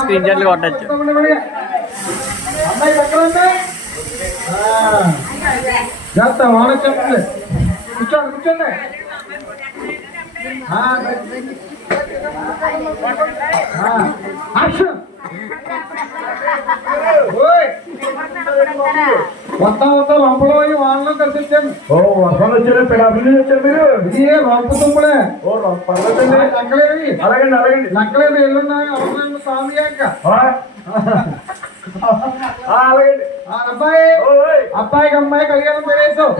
Screen షాట్లు కొట్టచ్చు. చేస్తా వాడ చెప్పండి. కూర్చోండి కూర్చోండి. వస్తా వస్తా రంపలో వాళ్ళలో కలిసిచ్చాను. ఓ వర్షాలు వచ్చారు, పెడాబిల్లి వచ్చారు మీరు. ఇది రంప తుమ్ముడే. ఓ పర్లేదండి. నక్కలేదు. అలాగండి అలాగండి. నక్కలేదు ఎల్లున్నాయి అవసరం స్వామి ఇంకా. అలాగండి. అబ్బాయి అబ్బాయికి అమ్మాయి కళ్యాణం చేసావు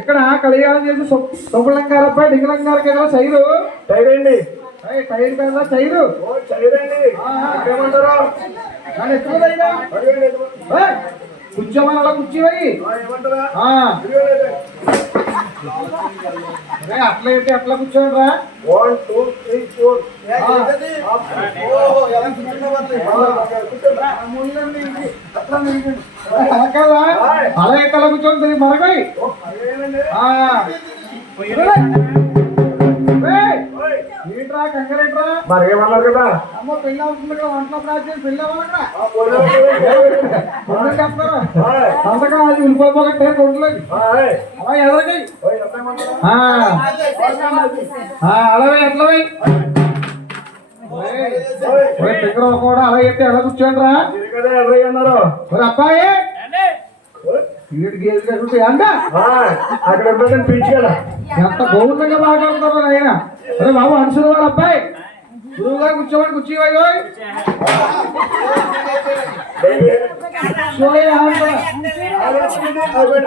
ఇక్కడ. కళ్యాణం చేసి సుబ్బులం గారు అబ్బాయి డింగళం గారికి ఏదో చైరు టైరండి. టైర్ మీద చైరు కూర్చోమని అలా కూర్చోయి. అట్లయితే అట్లా కూర్చోండిరా. 1 2 3 4 అలా అయితే అలా కూర్చోండి మరగై. ఏంట్రా కంకరేట్రా మరేమన్నారు కదా. అమ్మ పెళ్ళి అవుతుంది కదా, వంటలో ప్రాచీన పెళ్ళి అవ్వాలరా చెప్తారు. సంతకం అది ఉల్లిపోతే కొట్టులేదు అలా ఎదరకి అలాగే ఎట్లా దగ్గర కూడా అలా అయితే ఎలా కూర్చోండి రా అన్నారు. అబ్బాయి అక్కడ పిలిచి కదా ఎంత గౌరవంగా మాట్లాడతారు ఆయన. అరే బాబు అనుసరి వారు అబ్బాయి గురువు గారు కూర్చోమని కూర్చోవాయి.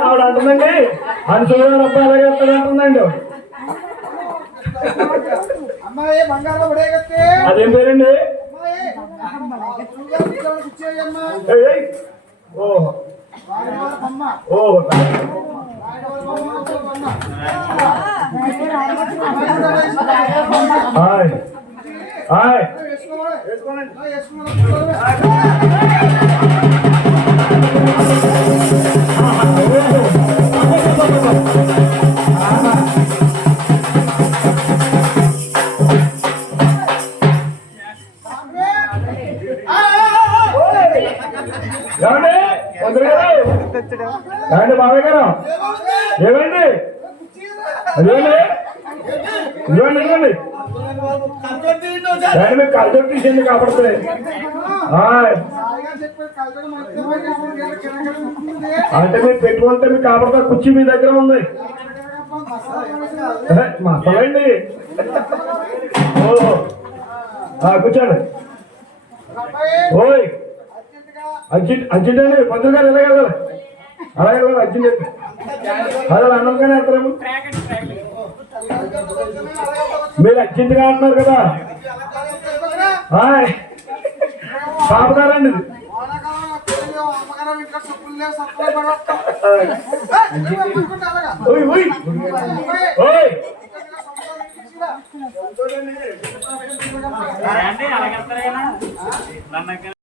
ఆవిడ అంటుందండి అనుసరి వారు అబ్బాయి అలాగే అంటుందండి. అమ్మాయి బంగారం పడేగత్తే అదేం పేరండి. ఓహో ఓహో హాయ్ హాయ్ ఏమండి బాబాయ్ గారు ఏమైంది అదేండి ఇవ్వండి ఇవ్వండి. మీకు కలజోడు తీసింది కాపాడుతుంది. అంటే మీరు పెట్టుకుంటే మీకు కాపాడుతా. కుర్చీ మీ దగ్గర ఉంది మసాలండి. ఓహో కూర్చోండి. ఓయ్ అర్జెంట్ అర్జెంట్ అండి. పంతులు గారు ఎలా వెళ్ళాలి అలాగే వెళ్ళాలి అర్జెంట్ అండి. అదే అన్నంగానే వెళ్తారేమో. మీరు అర్జెంట్గా అంటున్నారు కదా. పాపదారండి అలాగే